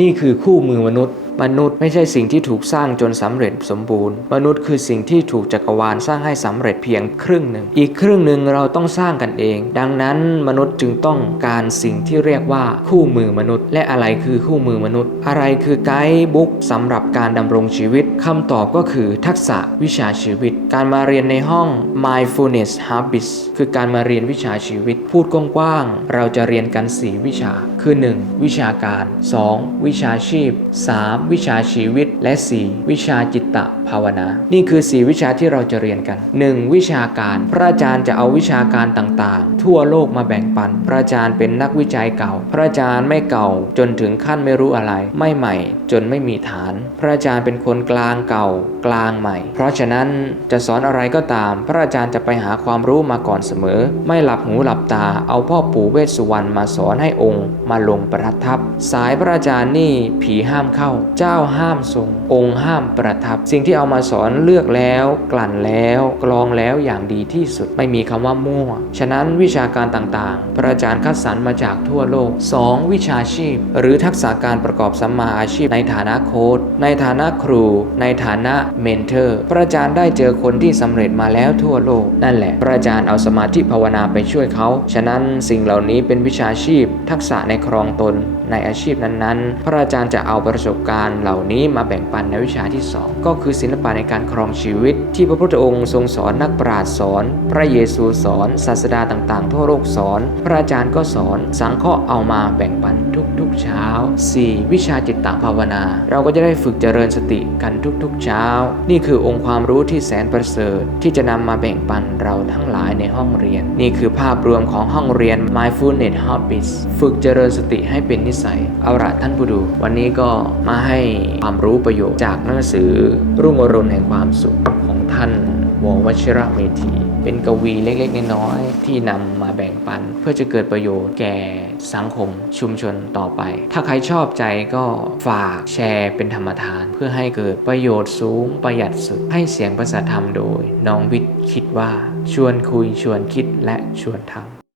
นี่คือคู่มือมนุษย์ มนุษย์ไม่ใช่สิ่งที่ถูกสร้างจนสำเร็จสมบูรณ์ มนุษย์คือสิ่งที่ถูกจักรวาลสร้างให้สำเร็จเพียงครึ่งหนึ่ง อีกครึ่งหนึ่งเราต้องสร้างกันเอง ดังนั้นมนุษย์จึงต้องการสิ่งที่เรียกว่าคู่มือมนุษย์ และอะไรคือคู่มือมนุษย์ อะไรคือไกด์บุ๊กสำหรับการดำรงชีวิตคำตอบก็คือทักษะวิชาชีวิต การมาเรียนในห้อง mindfulness habits คือการมาเรียนวิชาชีวิต พูดกว้างๆเราจะเรียนกัน 4 วิชา คือ 1. วิชาการ 2. วิชาชีพ 3. วิชาชีวิต และ 4. วิชาจิตตภาวนา นี่คือ 4 วิชาที่เราจะเรียนกัน 1. วิชาการ พระอาจารย์จะเอาวิชาการต่างๆ ทั่วโลกมาแบ่งปัน พระอาจารย์เป็นนักวิจัยเก่า พระอาจารย์ไม่เก่าจนถึงขั้นไม่รู้อะไร ไม่ใหม่ จนไม่มีฐาน พระอาจารย์เป็นคนกลางเก่า กลางใหม่ เพราะฉะนั้นจะสอนอะไรก็ตาม พระอาจารย์จะไปหาความรู้มาก่อนเสมอ ไม่หลับหูหลับตา เอาพ่อปู่เวสสุวรรณมาสอนให้องค์ มาลงประทับ สายพระอาจารย์นี่ผีห้ามเข้าเจ้าห้ามทรง องค์ห้ามประทับ สิ่งที่เอามาสอนเลือกแล้วกลั่นแล้วกรองแล้วอย่างดีที่สุดไม่มีคำว่ามั่ว ฉะนั้นวิชาการต่างๆ พระอาจารย์คัดสรรมาจากทั่วโลก 2. วิชาชีพ หรือทักษะการประกอบสัมมาอาชีพในฐานะโค้ดในฐานะครู ในฐานะเมนเทอร์พระอาจารย์ได้เจอคนที่สำเร็จมาแล้วทั่วโลก นั่นแหละ พระอาจารย์เอาสมาธิภาวนาไปช่วยเขา ฉะนั้นสิ่งเหล่านี้เป็นวิชาชีพ ทักษะในครองตน ในอาชีพนั้นๆ พระอาจารย์จะเอาประสบการณ์เหล่านี้มาแบ่งปันในวิชาที่ 2 ก็คือศิลปะในการครองชีวิต ที่พระพุทธองค์ทรงสอนนักปราชญ์สอน พระเยซูสอน ศาสดาต่างๆ ทั่วโลกสอน พระอาจารย์ก็สอน สังเคราะห์เอามาแบ่งปันทุกๆเช้า 4. วิชาจิตตภาวนา เราก็จะได้ฝึกเจริญสติกันทุกๆเช้า นี่คือองค์ความรู้ที่แสนประเสริฐ ที่จะนำมาแบ่งปันเราทั้งหลายในห้องเรียน นี่คือภาพรวมของห้องเรียน Mindfulness Habits ฝึกเจริญสติให้เป็นนิสัย เอาละท่านผู้ดู วันนี้ก็มาให้ให้ความรู้ประโยชน์จากหนังสือรุ่งอรุณแห่งความสุขของท่านววชิระเมธีเป็นกวีเล็กๆน้อยๆที่นำมาแบ่งปัน เพื่อจะเกิดประโยชน์แก่สังคมชุมชนต่อไป ถ้าใครชอบใจก็ฝากแชร์เป็นธรรมทาน เพื่อให้เกิดประโยชน์สูงประหยัดสุด ให้เสียงภาษาธรรมโดย น้องวิทย์คิดว่า ชวนคุยชวนคิดและชวนทำ